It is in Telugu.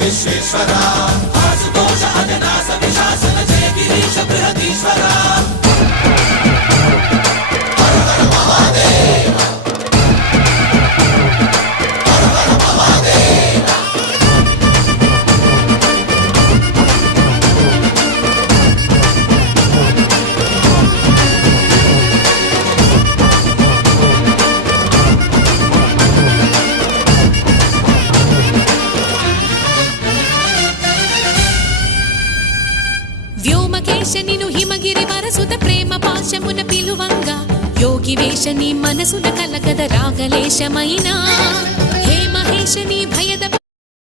విశ్వేశ్వరా ఆశుతోష అజనాస విశాసన జయ గిరీశ బృహదీశ్వరా హర హర మహాదేవ హర హర మహాదేవ వ్యోమకేశనిను హిమగిరి వరసుత ప్రేమ పాశమున పిలువంగా యోగి వేషని మనసున కలకద రాగలేశమైనా హే మహేశని భయద